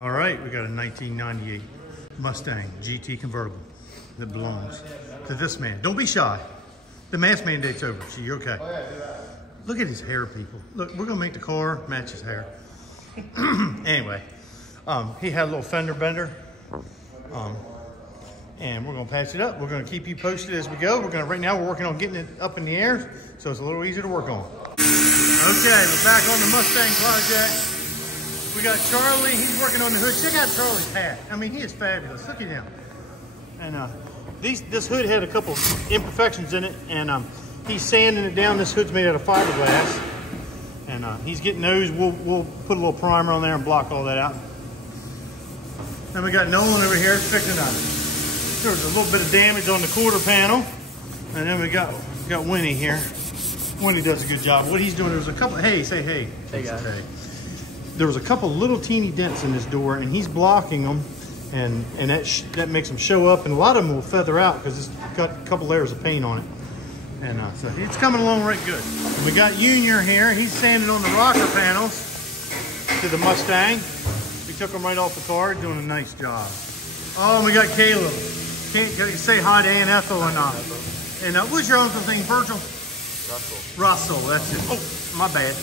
All right, we got a 1998 Mustang GT convertible that belongs to this man. Don't be shy. The mask mandate's over, so you're okay. Look at his hair, people. Look, we're gonna make the car match his hair. Anyway, he had a little fender bender, and we're gonna patch it up. We're gonna keep you posted as we go. Right now we're working on getting it up in the air, so it's a little easier to work on. Okay, we're back on the Mustang project. We got Charlie, he's working on the hood. Check out Charlie's hat. I mean, he is fabulous. Look at him. And this hood had a couple imperfections in it, and he's sanding it down. This hood's made out of fiberglass, and he's getting those. We'll put a little primer on there and block all that out. Then we got Nolan over here fixing up. There was a little bit of damage on the quarter panel, and then we got Winnie here. Winnie does a good job. What he's doing, there was a couple. Hey, say hey. Hey guys. Hey. There was a couple little teeny dents in this door, and he's blocking them, and that makes them show up, and a lot of them will feather out because it's got a couple layers of paint on it. And so it's coming along right good. And we got Junior here. He's sanding on the rocker panels to the Mustang. We took them right off the car, doing a nice job. Oh, and we got Caleb. Can you say hi to Aunt Ethel and what's your uncle's name, Virgil? Russell, that's it. Oh, my bad.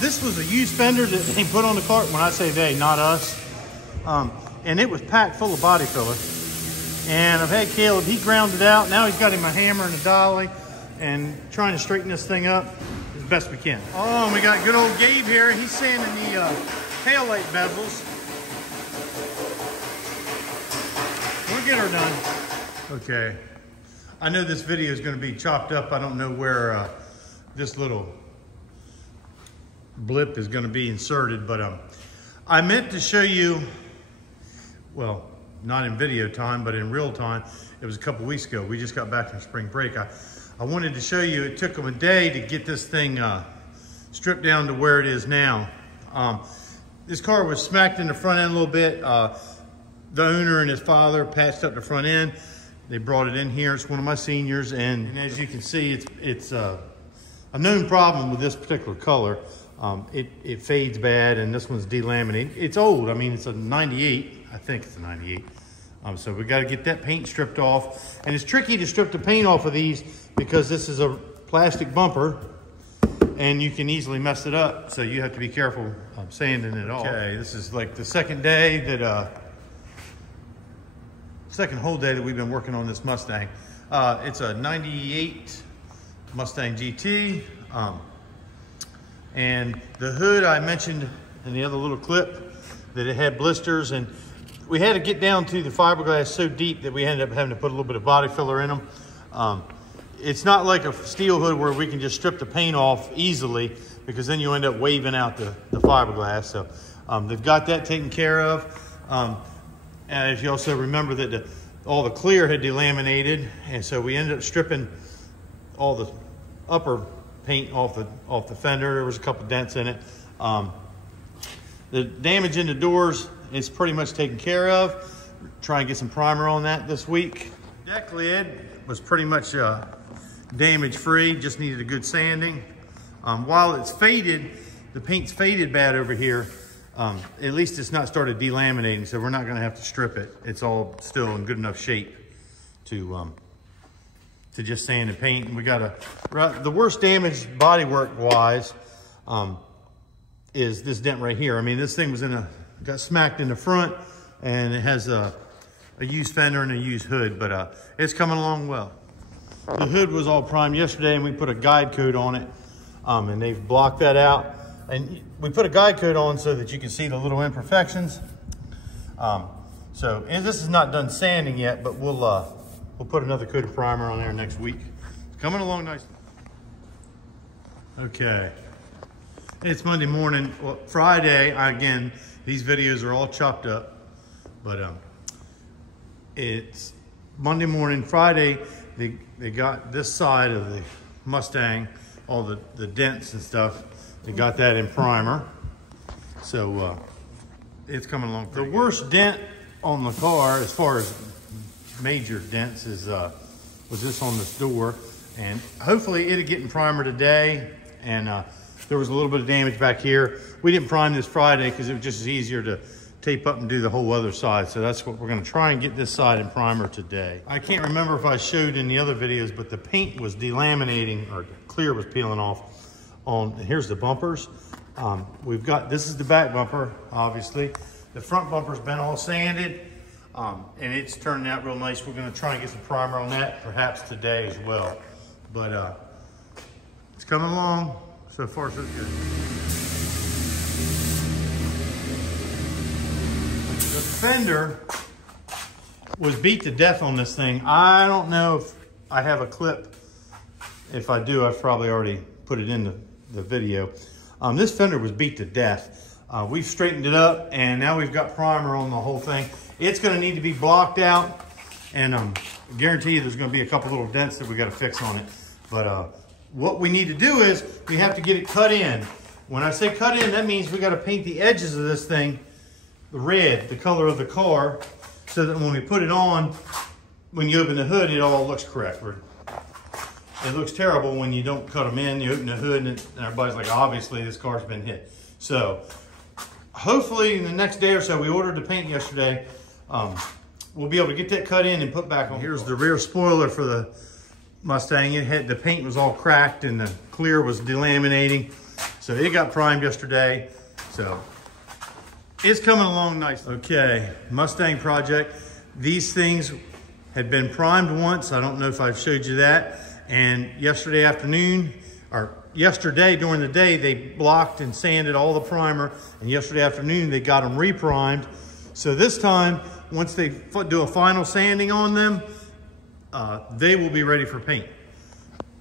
This was a used fender that they put on the car. When I say they, not us. And it was packed full of body filler. And I've had Caleb, he ground it out. Now he's got him a hammer and a dolly and trying to straighten this thing up as best we can. Oh, and we got good old Gabe here. He's sanding the taillight bezels. We'll get her done. Okay. I know this video is going to be chopped up. I don't know where this little blip is going to be inserted, but I meant to show you, well, not in video time, but in real time. It was a couple weeks ago. We just got back from spring break. I wanted to show you, it took them a day to get this thing stripped down to where it is now. This car was smacked in the front end a little bit. The owner and his father patched up the front end. They brought it in here. It's one of my seniors, and as you can see, it's a known problem with this particular color. It fades bad, and this one's delaminated. It's old. I mean, it's a 98. I think it's a 98. So we got to get that paint stripped off. And it's tricky to strip the paint off of these because this is a plastic bumper, and you can easily mess it up. So you have to be careful sanding it off. Okay, this is like the second day that, second whole day that we've been working on this Mustang. It's a 98 Mustang GT. And the hood, I mentioned in the other little clip that it had blisters, and we had to get down to the fiberglass so deep that we ended up having to put a little bit of body filler in them. It's not like a steel hood where we can just strip the paint off easily, because then you end up waving out the fiberglass. So they've got that taken care of. And if you also remember that all the clear had delaminated, and so we ended up stripping all the upper paint off the fender. There was a couple dents in it. The damage in the doors is pretty much taken care of. Try and get some primer on that this week. Deck lid was pretty much damage free, just needed a good sanding. While it's faded, the paint's faded bad over here. At least it's not started delaminating, so we're not gonna have to strip it. It's all still in good enough shape to just sand and paint. And we got the worst damage bodywork wise is this dent right here. I mean, this thing was got smacked in the front, and it has a used fender and a used hood, but it's coming along well. The hood was all primed yesterday, and we put a guide coat on it, and they've blocked that out. And we put a guide coat on so that you can see the little imperfections. And this is not done sanding yet, but we'll put another coat of primer on there next week. It's coming along nicely. Okay, it's Monday morning. Well, Friday, again, these videos are all chopped up, but it's Monday morning. Friday, they got this side of the Mustang, all the dents and stuff. They got that in primer. So it's coming along pretty good. The worst dent on the car, as far as major dents, was this on this door, and hopefully it'll get in primer today, and There was a little bit of damage back here. We didn't prime this Friday because it was just easier to tape up and do the whole other side. So that's what we're gonna try and get this side in primer today. I can't remember if I showed in the other videos, but the paint was delaminating, or clear was peeling off on, here's the bumpers. We've got, this is the back bumper, obviously. The front bumper's been all sanded, and it's turning out real nice. We're gonna try and get some primer on that, perhaps today as well. But it's coming along. So far, so good. The fender was beat to death on this thing. I don't know if I have a clip. If I do, I've probably already put it in the video. This fender was beat to death. We've straightened it up, and now we've got primer on the whole thing. It's gonna need to be blocked out, and I guarantee you there's gonna be a couple little dents that we gotta fix on it. But what we need to do is we have to get it cut in. When I say cut in, that means we gotta paint the edges of this thing the red, the color of the car, so that when we put it on, when you open the hood, it all looks correct. It looks terrible when you don't cut them in. You open the hood and everybody's like, obviously this car's been hit. So hopefully in the next day or so, we ordered the paint yesterday. We'll be able to get that cut in and put back on. Here's the rear spoiler for the Mustang. The paint was all cracked and the clear was delaminating. So it got primed yesterday. So it's coming along nicely. Okay, Mustang project. These things had been primed once. I don't know if I've showed you that. And yesterday afternoon, or yesterday during the day, they blocked and sanded all the primer. And yesterday afternoon, they got them re-primed. So this time, once they do a final sanding on them, they will be ready for paint.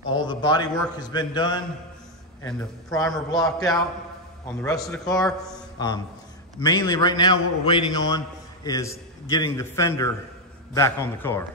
All the body work has been done and the primer blocked out on the rest of the car. Mainly right now, what we're waiting on is getting the fender back on the car.